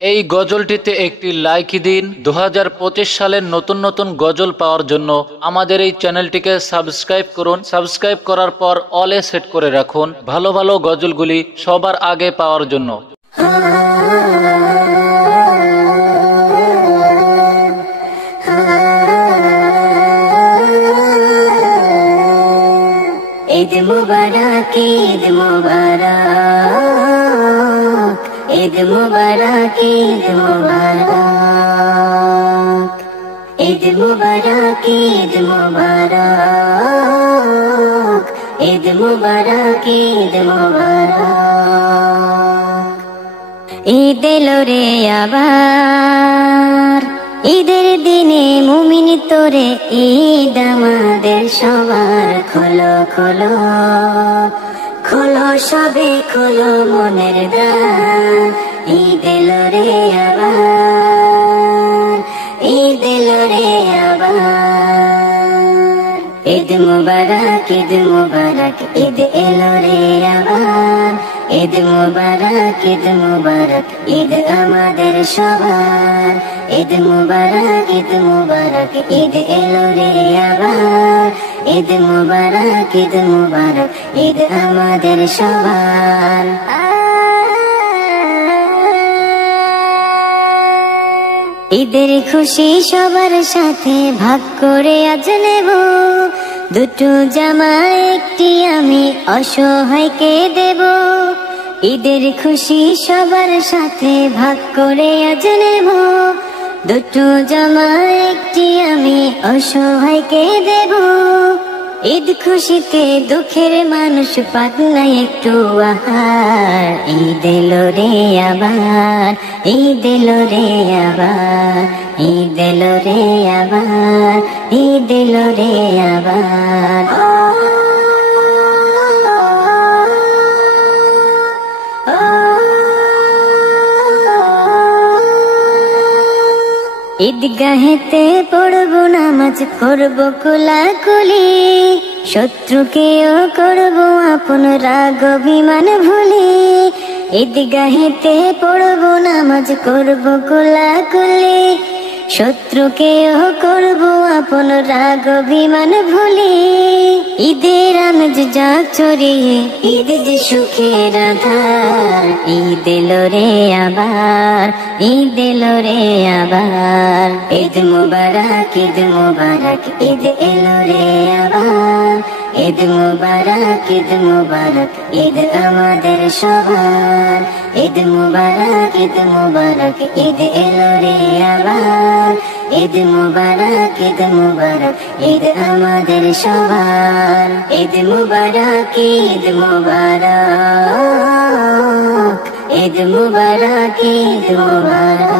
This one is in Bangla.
এই গজলটিতে একটি লাইক দিন। 2025 সালের নতুন নতুন গজল পাওয়ার জন্য আমাদের এই চ্যানেলটিকে সাবস্ক্রাইব করুন। সাবস্ক্রাইব করার পর অলে সেট করে রাখুন ভালো ভালো গজলগুলি সবার আগে পাওয়ার জন্য। ঈদ মুবারক, ঈদ মুবারক, ঈদ মুবারক, ঈদ মুবারক, ঈদ মুবারক, ঈদ মুবারক, ঈদ মুবারক, ঈদ মুবারক। ঈদ এলো রে আবার, ঈদের দিনে মুমিন তোরে ঈদ আমাদের সবার। খোলো খোলো খোলো সবে খোলো মনের দ্বার, ঈদ এলো রে আবার, ঈদ এলো রে আবার। ঈদ মুবারক, ঈদ মুবারক, ঈদ এলো রে আবার, ঈদ মুবারক, ঈদ মুবারক, ঈদ আমাদের সবার। ঈদ মুবারক, ঈদ মুবারক, ঈদ এলো রে আবার, ঈদ মুবারক, ঈদ মুবারক, ঈদ আমাদের সবার। ঈদের খুশি সবার সাথে ভাগ করে আজ নেব, দুটো জামা একটি আমি অসহায়কে দেব। ঈদের খুশি সবার সাথে ভাগ করে আজ নেব, দুটো জামা একটি আমি অসহায়কে দেব। ঈদ খুশিতে দুঃখের মানুষ পাক না একটু আহার। ঈদ এলো রে আবার, ঈদ এলো রে আবার, ঈদ এলো রে আবার, ঈদ এলো রে আবার। ঈদগাহেতে পড়বো নামাজ, করবো কোলাকুলি, শত্রুকেও করবো আপন, রাগ অভিমান ভুলি। ঈদগাহেতে পড়বো নামাজ, করবো কোলাকুলি, শত্রুকেও করবো আপন, রাগ অভিমান ভুলি। ঈদের আমেজ যাক ছড়িয়ে, ঈদ যে সুখের আধার। ঈদ এলো রে আবার, ঈদ এলো রে আবার। ঈদ মুবারক, ঈদ মুবারক, ঈদ এলো রে আবার, ঈদ মুবারক, ঈদ মুবারক, ঈদ আমাদের সবার। ঈদ মুবারক, ঈদ মুবারক, ঈদ এলো রে আবার, ঈদ মুবারক, ঈদ মুবারক, ঈদ আমাদের সবার। ঈদ মুবারক, ঈদ মুবারক, ঈদ মুবারক, ঈদ মুবারক।